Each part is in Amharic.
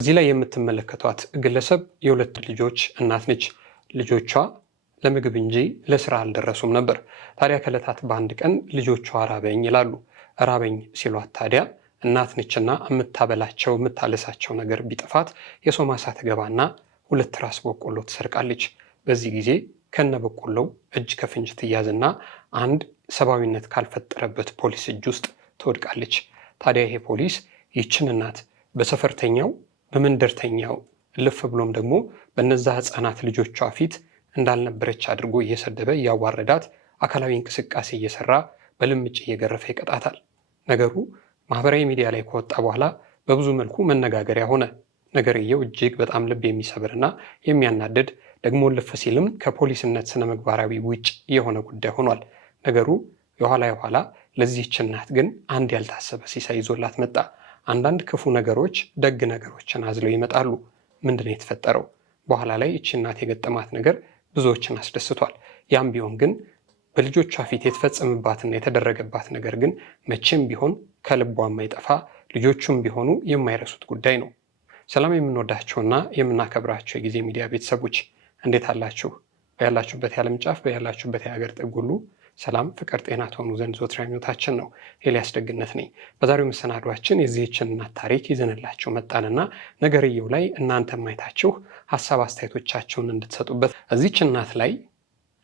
እዚህ ላይ የምትመለከቷት ግለሰብ የሁለት ልጆች እናት ነች። ልጆቿ ለምግብ እንጂ ለስራ አልደረሱም ነበር። ታዲያ ከዕለታት በአንድ ቀን ልጆቿ ራበኝ ይላሉ። ራበኝ ሲሏት ታዲያ እናት ነችና የምታበላቸው የምታለሳቸው ነገር ቢጠፋት የሰው ማሳ ትገባና 2 ራስ በቆሎ ትሰርቃለች። በዚህ ጊዜ ከነ በቆሎው እጅ ከፍንጅ ትያዝና አንድ ሰብአዊነት ካልፈጠረበት ፖሊስ እጅ ውስጥ ትወድቃለች። ታዲያ ይሄ ፖሊስ ይችን እናት በሰፈርተኛው በመንደርተኛው ልፍ ብሎም ደግሞ በነዛ ህፃናት ልጆቿ ፊት እንዳልነበረች አድርጎ እየሰደበ እያዋረዳት አካላዊ እንቅስቃሴ እየሰራ በልምጭ እየገረፈ ይቀጣታል። ነገሩ ማህበራዊ ሚዲያ ላይ ከወጣ በኋላ በብዙ መልኩ መነጋገሪያ ሆነ። ነገርየው እጅግ በጣም ልብ የሚሰብርና የሚያናድድ ደግሞ ልፍ ሲልም ከፖሊስነት ስነ ምግባራዊ ውጭ የሆነ ጉዳይ ሆኗል። ነገሩ የኋላ ለዚህች እናት ግን አንድ ያልታሰበ ሲሳይ ይዞላት መጣ። አንዳንድ ክፉ ነገሮች ደግ ነገሮችን አዝለው ይመጣሉ። ምንድነው የተፈጠረው? በኋላ ላይ እቺ እናት የገጠማት ነገር ብዙዎችን አስደስቷል። ያም ቢሆን ግን በልጆቿ ፊት የተፈጸመባትና የተደረገባት ነገር ግን መቼም ቢሆን ከልቧ የማይጠፋ ልጆቹም ቢሆኑ የማይረሱት ጉዳይ ነው። ሰላም የምንወዳቸውና የምናከብራቸው የጊዜ ሚዲያ ቤተሰቦች እንዴት አላችሁ? በያላችሁበት የዓለም ጫፍ በያላችሁበት የሀገር ጥግ ሁሉ ሰላም፣ ፍቅር፣ ጤና ትሆኑ ዘንድ ዘወትር ምኞታችን ነው። ኤልያስ ደግነት ነኝ። በዛሬው መሰናዷችን የዚህችን እናት ታሪክ ይዘንላችሁ መጣንና ነገርየው ላይ እናንተ ማየታችሁ ሀሳብ አስተያየቶቻችሁን እንድትሰጡበት። እዚህች እናት ላይ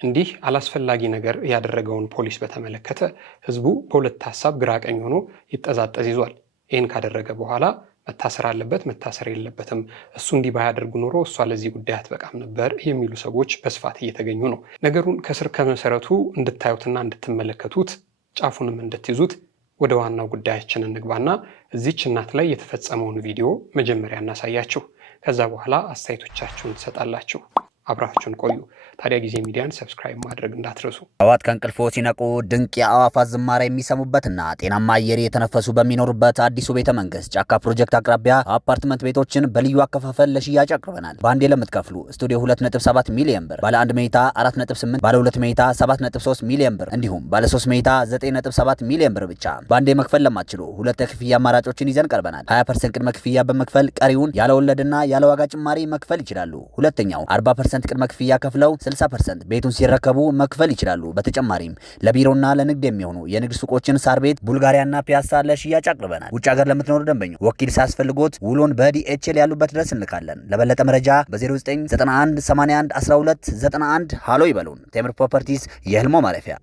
እንዲህ አላስፈላጊ ነገር ያደረገውን ፖሊስ በተመለከተ ህዝቡ በሁለት ሀሳብ ግራ ቀኝ ሆኖ ይጠዛጠዝ ይዟል። ይህን ካደረገ በኋላ መታሰር አለበት፣ መታሰር የለበትም፣ እሱ እንዲህ ባያደርጉ ኖሮ እሷ ለዚህ ጉዳይ አትበቃም ነበር የሚሉ ሰዎች በስፋት እየተገኙ ነው። ነገሩን ከስር ከመሰረቱ እንድታዩትና እንድትመለከቱት ጫፉንም እንድትይዙት ወደ ዋናው ጉዳያችን እንግባና እዚች እናት ላይ የተፈጸመውን ቪዲዮ መጀመሪያ እናሳያችሁ። ከዛ በኋላ አስተያየቶቻችሁን ትሰጣላችሁ። አብራችሁን ቆዩ። ታዲያ ጊዜ ሚዲያን ሰብስክራይብ ማድረግ እንዳትረሱ። አዋት ከእንቅልፎ ሲነቁ ድንቅ የአዋፋት ዝማሬ የሚሰሙበትና ጤናማ አየር የተነፈሱ በሚኖሩበት አዲሱ ቤተ መንግስት ጫካ ፕሮጀክት አቅራቢያ አፓርትመንት ቤቶችን በልዩ አከፋፈል ለሽያጭ አቅርበናል። በአንዴ ለምትከፍሉ ስቱዲዮ 2.7 ሚሊዮን ብር፣ ባለ 1 መኝታ 4.8፣ ባለ 2 መኝታ 7.3 ሚሊዮን ብር እንዲሁም ባለ 3 መኝታ 9.7 ሚሊዮን ብር ብቻ። በአንዴ መክፈል ለማትችሉ ሁለት የክፍያ አማራጮችን ይዘን ቀርበናል። 20% ቅድመ ክፍያ በመክፈል ቀሪውን ያለ ወለድና ያለ ዋጋ ጭማሪ መክፈል ይችላሉ። ሁለተኛው 40% ቅድመ ክፍያ ከፍለው 60% ቤቱን ሲረከቡ መክፈል ይችላሉ። በተጨማሪም ለቢሮና ለንግድ የሚሆኑ የንግድ ሱቆችን ሳር ቤት፣ ቡልጋሪያና ፒያሳ ለሽያጭ አቅርበናል። ውጭ ሀገር ለምትኖሩ ደንበኞች ወኪል ሳያስፈልጎት ውሎን በዲኤችኤል ያሉበት ድረስ እንልካለን። ለበለጠ መረጃ በ0991 81 12 91 ሃሎ ይበሉን። ቴምር ፕሮፐርቲስ የህልሞ ማረፊያ።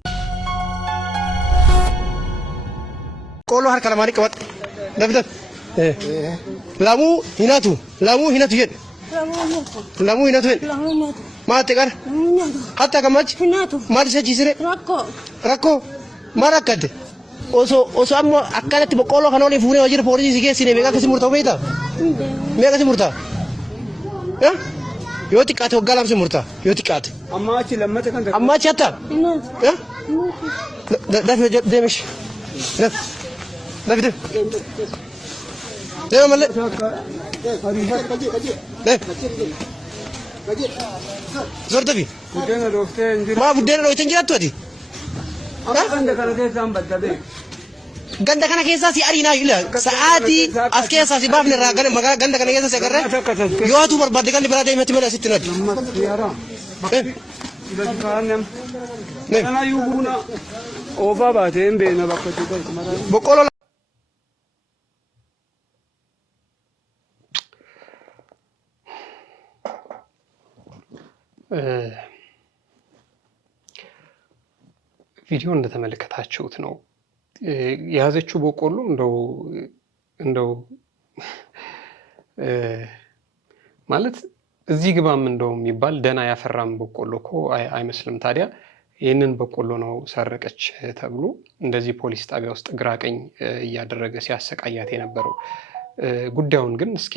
ቆሎ ሀር ከለማኒ ቀወጥ ደብደብ ላሙ ሂናቱ ይሄድ lamu hinatu maate kar hatta kamach maal isa jisire rakko marakade oso ammo akkanatti boqqolo kanoli fuune wajir polisi sigeessine meeqa kasi murtaa beeta meeqa kasi murtaa yoo xiqqaate waggaa lamsi murtaa yoo xiqqaate amma achi hatta dafi deemish dafi deema malee Zordavi. Ma buddeena dhooftan jiraattu ati? Ganda kana keessaa si ariinaa ila sa'aatii as keessaa si baafne irraa ganda kana keessaa si agarre yoo atu barbaadde gandi biraa deematti malee asitti natti. Oofaa baatee hin beekna bakka boqqooloo ቪዲዮ እንደተመለከታችሁት ነው። የያዘችው በቆሎ እንደው ማለት እዚህ ግባም እንደው የሚባል ደና ያፈራም በቆሎ እኮ አይመስልም። ታዲያ ይህንን በቆሎ ነው ሰረቀች ተብሎ እንደዚህ ፖሊስ ጣቢያ ውስጥ ግራቀኝ እያደረገ ሲያሰቃያት የነበረው። ጉዳዩን ግን እስኪ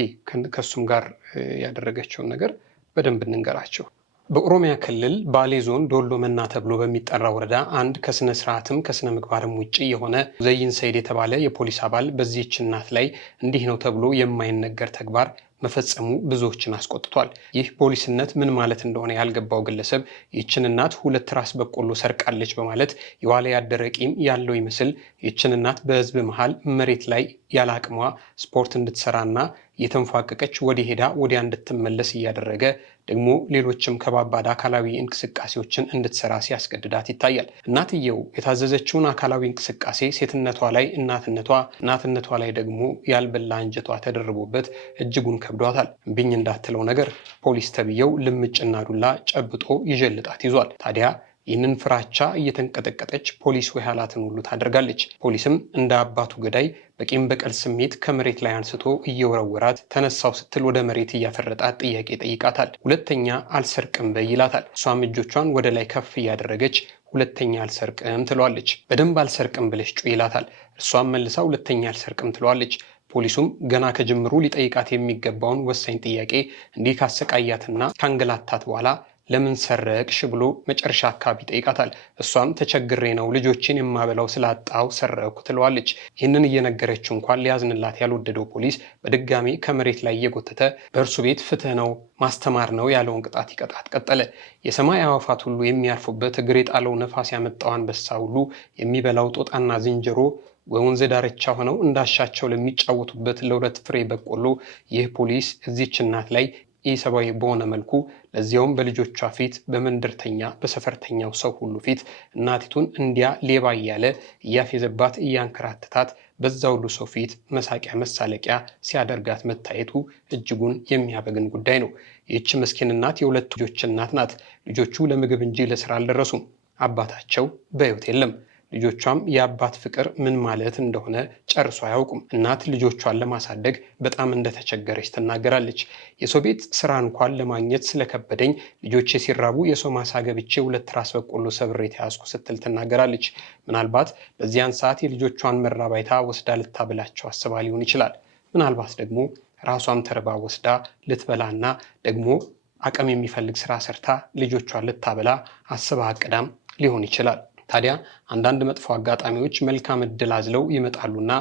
ከሱም ጋር ያደረገችውን ነገር በደንብ እንንገራቸው። በኦሮሚያ ክልል ባሌ ዞን ዶሎ መና ተብሎ በሚጠራ ወረዳ አንድ ከስነ ስርዓትም ከስነ ምግባርም ውጪ የሆነ ዘይን ሰይድ የተባለ የፖሊስ አባል በዚህች እናት ላይ እንዲህ ነው ተብሎ የማይነገር ተግባር መፈጸሙ ብዙዎችን አስቆጥቷል። ይህ ፖሊስነት ምን ማለት እንደሆነ ያልገባው ግለሰብ ይህችን እናት 2 ራስ በቆሎ ሰርቃለች በማለት የዋለ ያደረ ቂም ያለው ይመስል ይህችን እናት በህዝብ መሃል መሬት ላይ ያለ አቅሟ ስፖርት እንድትሰራና እየተንፏቀቀች ወዲህ ሄዳ ወዲያ እንድትመለስ እያደረገ ደግሞ ሌሎችም ከባባድ አካላዊ እንቅስቃሴዎችን እንድትሰራ ሲያስገድዳት ይታያል። እናትየው የታዘዘችውን አካላዊ እንቅስቃሴ ሴትነቷ ላይ እናትነቷ ላይ ደግሞ ያልበላ አንጀቷ ተደርቦበት እጅጉን ከብዷታል። እምቢኝ እንዳትለው ነገር ፖሊስ ተብየው ልምጭና ዱላ ጨብጦ ይጀልጣት ይዟል። ታዲያ ይህንን ፍራቻ እየተንቀጠቀጠች ፖሊስ ወይ ሐላትን ሁሉ ታደርጋለች። ፖሊስም እንደ አባቱ ገዳይ በቂም በቀል ስሜት ከመሬት ላይ አንስቶ እየወረወራት ተነሳው ስትል ወደ መሬት እያፈረጣት ጥያቄ ጠይቃታል። ሁለተኛ አልሰርቅም በይ ይላታል። እሷም እጆቿን ወደ ላይ ከፍ እያደረገች ሁለተኛ አልሰርቅም ትለዋለች። በደንብ አልሰርቅም ብለሽ ጩ ይላታል። እሷም መልሳ ሁለተኛ አልሰርቅም ትለዋለች። ፖሊሱም ገና ከጅምሩ ሊጠይቃት የሚገባውን ወሳኝ ጥያቄ እንዲህ ካሰቃያትና ካንገላታት በኋላ ለምን ሰረቅሽ ብሎ መጨረሻ አካባቢ ጠይቃታል። እሷም ተቸግሬ ነው ልጆችን የማበላው ስላጣው ሰረቅኩ ትለዋለች። ይህንን እየነገረችው እንኳን ሊያዝንላት ያልወደደው ፖሊስ በድጋሚ ከመሬት ላይ እየጎተተ በእርሱ ቤት ፍትህ ነው ማስተማር ነው ያለውን ቅጣት ይቀጣት ቀጠለ። የሰማይ አዕዋፋት ሁሉ የሚያርፉበት እግር የጣለው ነፋስ ያመጣው አንበሳ ሁሉ የሚበላው ጦጣና ዝንጀሮ ወንዝ ዳርቻ ሆነው እንዳሻቸው ለሚጫወቱበት ለሁለት ፍሬ በቆሎ ይህ ፖሊስ እዚች እናት ላይ ኢሰብአዊ በሆነ መልኩ ለዚያውም በልጆቿ ፊት በመንደርተኛ በሰፈርተኛው ሰው ሁሉ ፊት እናቲቱን እንዲያ ሌባ እያለ እያፌዘባት እያንከራተታት በዛ ሁሉ ሰው ፊት መሳቂያ መሳለቂያ ሲያደርጋት መታየቱ እጅጉን የሚያበግን ጉዳይ ነው። ይህች ምስኪን እናት የሁለት ልጆች እናት ናት። ልጆቹ ለምግብ እንጂ ለስራ አልደረሱም። አባታቸው በሕይወት የለም። ልጆቿም የአባት ፍቅር ምን ማለት እንደሆነ ጨርሶ አያውቁም። እናት ልጆቿን ለማሳደግ በጣም እንደተቸገረች ትናገራለች። የሰው ቤት ስራ እንኳን ለማግኘት ስለከበደኝ ልጆቼ ሲራቡ የሰው ማሳ ገብቼ 2 ራስ በቆሎ ሰብሬ ተያዝኩ ስትል ትናገራለች። ምናልባት በዚያን ሰዓት የልጆቿን መራብ አይታ ወስዳ ልታበላቸው አስባ ሊሆን ይችላል። ምናልባት ደግሞ ራሷም ተርባ ወስዳ ልትበላና ደግሞ አቅም የሚፈልግ ስራ ሰርታ ልጆቿን ልታበላ አስባ አቅዳም ሊሆን ይችላል። ታዲያ አንዳንድ መጥፎ አጋጣሚዎች መልካም እድል አዝለው ይመጣሉና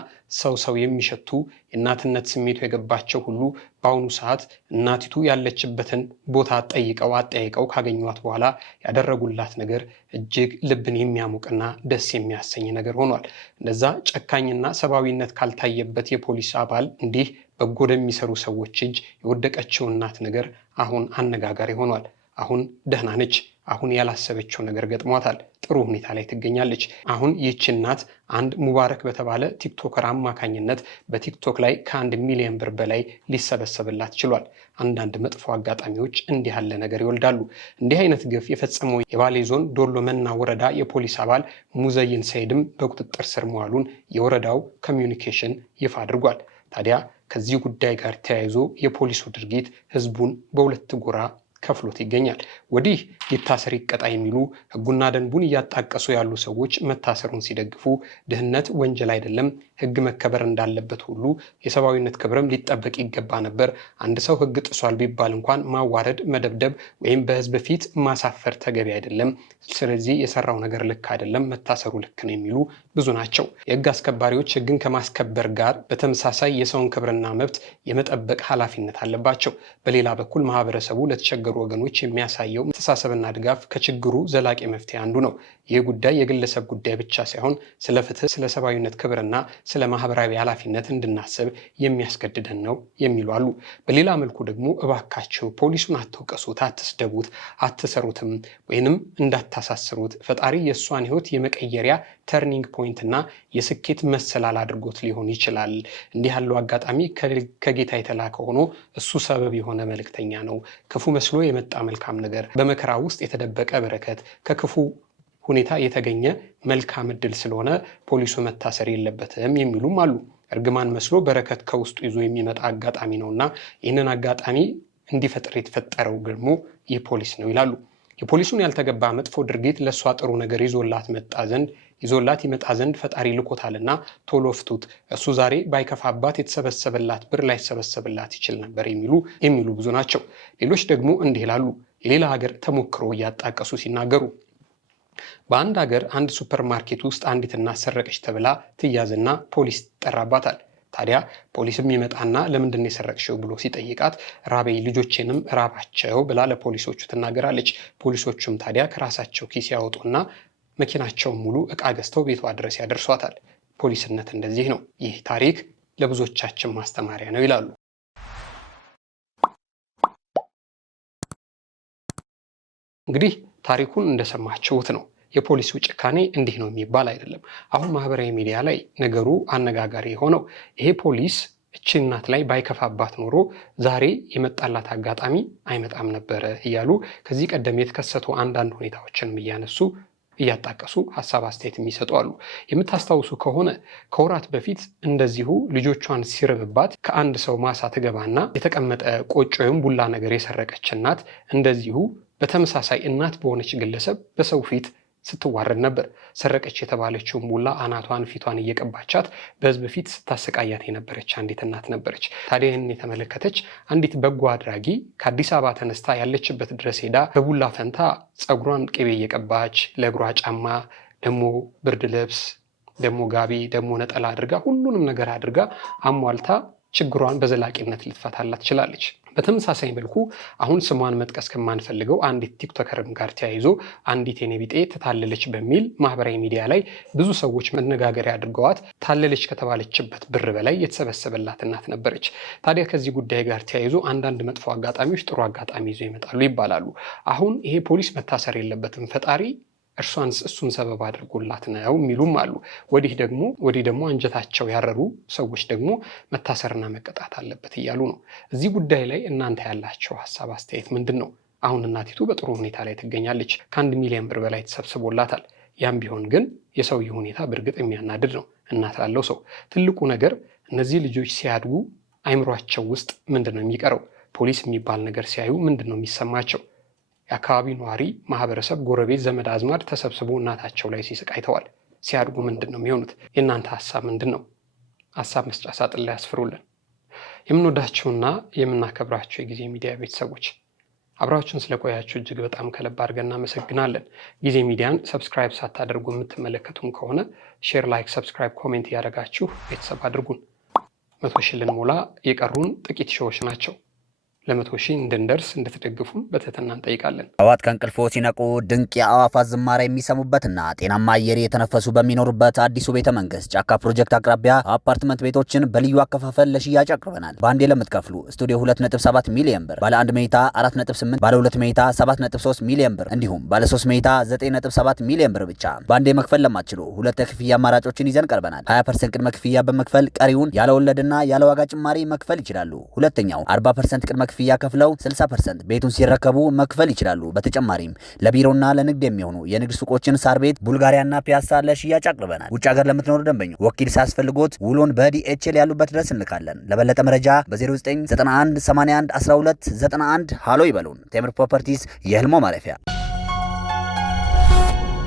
ሰው የሚሸቱ የእናትነት ስሜቱ የገባቸው ሁሉ በአሁኑ ሰዓት እናቲቱ ያለችበትን ቦታ አጠያይቀው ካገኟት በኋላ ያደረጉላት ነገር እጅግ ልብን የሚያሞቅና ደስ የሚያሰኝ ነገር ሆኗል። እንደዛ ጨካኝና ሰብአዊነት ካልታየበት የፖሊስ አባል እንዲህ በጎ ወደሚሰሩ ሰዎች እጅ የወደቀችው እናት ነገር አሁን አነጋጋሪ ሆኗል። አሁን ደህና ነች። አሁን ያላሰበችው ነገር ገጥሟታል። ጥሩ ሁኔታ ላይ ትገኛለች። አሁን ይህች እናት አንድ ሙባረክ በተባለ ቲክቶከር አማካኝነት በቲክቶክ ላይ ከ1 ሚሊዮን ብር በላይ ሊሰበሰብላት ችሏል። አንዳንድ መጥፎ አጋጣሚዎች እንዲህ ያለ ነገር ይወልዳሉ። እንዲህ አይነት ግፍ የፈጸመው የባሌ ዞን ዶሎ መና ወረዳ የፖሊስ አባል ሙዘይን ሰይድም በቁጥጥር ስር መዋሉን የወረዳው ኮሚዩኒኬሽን ይፋ አድርጓል። ታዲያ ከዚህ ጉዳይ ጋር ተያይዞ የፖሊሱ ድርጊት ህዝቡን በሁለት ጎራ ከፍሎት ይገኛል። ወዲህ ይታሰር ይቀጣ የሚሉ ህጉና ደንቡን እያጣቀሱ ያሉ ሰዎች መታሰሩን ሲደግፉ ድህነት ወንጀል አይደለም፣ ህግ መከበር እንዳለበት ሁሉ የሰብአዊነት ክብርም ሊጠበቅ ይገባ ነበር። አንድ ሰው ህግ ጥሷል ቢባል እንኳን ማዋረድ፣ መደብደብ ወይም በህዝብ ፊት ማሳፈር ተገቢ አይደለም። ስለዚህ የሰራው ነገር ልክ አይደለም፣ መታሰሩ ልክ ነው የሚሉ ብዙ ናቸው። የህግ አስከባሪዎች ህግን ከማስከበር ጋር በተመሳሳይ የሰውን ክብርና መብት የመጠበቅ ኃላፊነት አለባቸው። በሌላ በኩል ማህበረሰቡ ለተቸገሩ ወገኖች የሚያሳየው መተሳሰብና ድጋፍ ከችግሩ ዘላቂ መፍትሄ አንዱ ነው። ይህ ጉዳይ የግለሰብ ጉዳይ ብቻ ሳይሆን ስለ ፍትህ፣ ስለ ሰብአዊነት ክብርና ስለ ማህበራዊ ኃላፊነት እንድናስብ የሚያስገድደን ነው የሚሉ አሉ። በሌላ መልኩ ደግሞ እባካችሁ ፖሊሱን አትውቀሱት፣ አትስደቡት፣ አትሰሩትም ወይንም እንዳታሳስሩት። ፈጣሪ የእሷን ህይወት የመቀየሪያ ተርኒንግ ፖይንት እና የስኬት መሰላል አድርጎት ሊሆን ይችላል። እንዲህ ያለው አጋጣሚ ከጌታ የተላከ ሆኖ እሱ ሰበብ የሆነ መልእክተኛ ነው። ክፉ መስሎ የመጣ መልካም ነገር፣ በመከራ ውስጥ የተደበቀ በረከት፣ ከክፉ ሁኔታ የተገኘ መልካም እድል ስለሆነ ፖሊሱ መታሰር የለበትም የሚሉም አሉ። እርግማን መስሎ በረከት ከውስጡ ይዞ የሚመጣ አጋጣሚ ነውና ይህንን አጋጣሚ እንዲፈጥር የተፈጠረው ደግሞ ይህ ፖሊስ ነው ይላሉ። የፖሊሱን ያልተገባ መጥፎ ድርጊት ለእሷ ጥሩ ነገር ይዞላት ይመጣ ዘንድ ፈጣሪ ልኮታልና ቶሎ ፍቱት፣ እሱ ዛሬ ባይከፋባት የተሰበሰበላት ብር ላይሰበሰብላት ይችል ነበር የሚሉ ብዙ ናቸው። ሌሎች ደግሞ እንዲህ ይላሉ። የሌላ ሀገር ተሞክሮ እያጣቀሱ ሲናገሩ በአንድ ሀገር አንድ ሱፐር ማርኬት ውስጥ አንዲት እናት ሰረቀች ተብላ ትያዝና ፖሊስ ይጠራባታል። ታዲያ ፖሊስም ይመጣና ለምንድን የሰረቅሽው ብሎ ሲጠይቃት ራበኝ፣ ልጆቼንም ራባቸው ብላ ለፖሊሶቹ ትናገራለች። ፖሊሶቹም ታዲያ ከራሳቸው ኪስ ያወጡና መኪናቸውን ሙሉ ዕቃ ገዝተው ቤቷ ድረስ ያደርሷታል። ፖሊስነት እንደዚህ ነው። ይህ ታሪክ ለብዙዎቻችን ማስተማሪያ ነው ይላሉ። እንግዲህ ታሪኩን እንደሰማችሁት ነው። የፖሊሱ ጭካኔ እንዲህ ነው የሚባል አይደለም። አሁን ማህበራዊ ሚዲያ ላይ ነገሩ አነጋጋሪ የሆነው ይሄ ፖሊስ እቺ እናት ላይ ባይከፋባት ኖሮ ዛሬ የመጣላት አጋጣሚ አይመጣም ነበረ እያሉ ከዚህ ቀደም የተከሰቱ አንዳንድ ሁኔታዎችንም እያነሱ እያጣቀሱ ሀሳብ አስተያየት የሚሰጡ አሉ። የምታስታውሱ ከሆነ ከወራት በፊት እንደዚሁ ልጆቿን ሲርብባት ከአንድ ሰው ማሳ ትገባና የተቀመጠ ቆጮ ወይም ቡላ ነገር የሰረቀች እናት እንደዚሁ በተመሳሳይ እናት በሆነች ግለሰብ በሰው ፊት ስትዋረድ ነበር። ሰረቀች የተባለችውን ቡላ አናቷን ፊቷን እየቀባቻት በህዝብ ፊት ስታሰቃያት የነበረች አንዲት እናት ነበረች። ታዲያ ይህንን የተመለከተች አንዲት በጎ አድራጊ ከአዲስ አበባ ተነስታ ያለችበት ድረስ ሄዳ በቡላ ፈንታ ፀጉሯን ቅቤ እየቀባች ለእግሯ ጫማ፣ ደግሞ ብርድ ልብስ፣ ደግሞ ጋቢ፣ ደግሞ ነጠላ አድርጋ ሁሉንም ነገር አድርጋ አሟልታ ችግሯን በዘላቂነት ልትፈታላት ትችላለች። በተመሳሳይ መልኩ አሁን ስሟን መጥቀስ ከማንፈልገው አንዲት ቲክቶከርም ጋር ተያይዞ አንዲት የኔቢጤ ተታለለች በሚል ማህበራዊ ሚዲያ ላይ ብዙ ሰዎች መነጋገሪያ አድርገዋት ታለለች ከተባለችበት ብር በላይ የተሰበሰበላት እናት ነበረች። ታዲያ ከዚህ ጉዳይ ጋር ተያይዞ አንዳንድ መጥፎ አጋጣሚዎች ጥሩ አጋጣሚ ይዞ ይመጣሉ ይባላሉ። አሁን ይሄ ፖሊስ መታሰር የለበትም ፈጣሪ እሱን ሰበብ አድርጎላት ነው የሚሉም አሉ። ወዲህ ደግሞ አንጀታቸው ያረሩ ሰዎች ደግሞ መታሰርና መቀጣት አለበት እያሉ ነው። እዚህ ጉዳይ ላይ እናንተ ያላቸው ሀሳብ አስተያየት ምንድን ነው? አሁን እናቲቱ በጥሩ ሁኔታ ላይ ትገኛለች። ከ1 ሚሊዮን ብር በላይ ተሰብስቦላታል። ያም ቢሆን ግን የሰውየው ሁኔታ በእርግጥ የሚያናድድ ነው። እናት ላለው ሰው ትልቁ ነገር እነዚህ ልጆች ሲያድጉ አይምሯቸው ውስጥ ምንድን ነው የሚቀረው? ፖሊስ የሚባል ነገር ሲያዩ ምንድን ነው የሚሰማቸው? የአካባቢ ነዋሪ ማህበረሰብ፣ ጎረቤት፣ ዘመድ አዝማድ ተሰብስቦ እናታቸው ላይ ሲስቅ አይተዋል። ሲያድጉ ምንድን ነው የሚሆኑት? የእናንተ ሀሳብ ምንድን ነው? ሀሳብ መስጫ ሳጥን ላይ ያስፍሩልን። የምንወዳችሁና የምናከብራችሁ የጊዜ ሚዲያ ቤተሰቦች አብራችሁን ስለቆያችሁ እጅግ በጣም ከልብ አድርገን እናመሰግናለን። ጊዜ ሚዲያን ሰብስክራይብ ሳታደርጉ የምትመለከቱን ከሆነ ሼር፣ ላይክ፣ ሰብስክራይብ፣ ኮሜንት እያደረጋችሁ ቤተሰብ አድርጉን። 100 ሺህ ልንሞላ የቀሩን ጥቂት ሺዎች ናቸው። ለ100 ሺህ እንድንደርስ እንድትደግፉን በትህትና እንጠይቃለን። ጠዋት ከእንቅልፎ ሲነቁ ድንቅ የአዕዋፋት ዝማሬ የሚሰሙበትና ጤናማ አየር የተነፈሱ በሚኖሩበት አዲሱ ቤተ መንግስት ጫካ ፕሮጀክት አቅራቢያ አፓርትመንት ቤቶችን በልዩ አከፋፈል ለሽያጭ አቅርበናል። በአንዴ ለምትከፍሉ ስቱዲዮ 2.7 ሚሊዮን ብር፣ ባለ 1 መኝታ 4.8፣ ባለ 2 መኝታ 7.3 ሚሊዮን ብር እንዲሁም ባለ 3 መኝታ 9.7 ሚሊዮን ብር ብቻ። በአንዴ መክፈል ለማትችሉ ሁለት የክፍያ አማራጮችን ይዘን ቀርበናል። 20% ቅድመ ክፍያ በመክፈል ቀሪውን ያለ ወለድና ያለ ዋጋ ጭማሪ መክፈል ይችላሉ። ሁለተኛው 40% ቅድመ ክፍያ ከፍለው 60% ቤቱን ሲረከቡ መክፈል ይችላሉ። በተጨማሪም ለቢሮና ለንግድ የሚሆኑ የንግድ ሱቆችን ሳር ቤት፣ ቡልጋሪያና ፒያሳ ለሽያጭ አቅርበናል። ውጭ ሀገር ለምትኖሩ ደንበኞች ወኪል ሳያስፈልጎት ውሎን በዲኤችኤል ያሉበት ድረስ እንልካለን። ለበለጠ መረጃ በ0991 81 12 91 ሃሎ ይበሉን። ቴምር ፕሮፐርቲስ የህልሞ ማረፊያ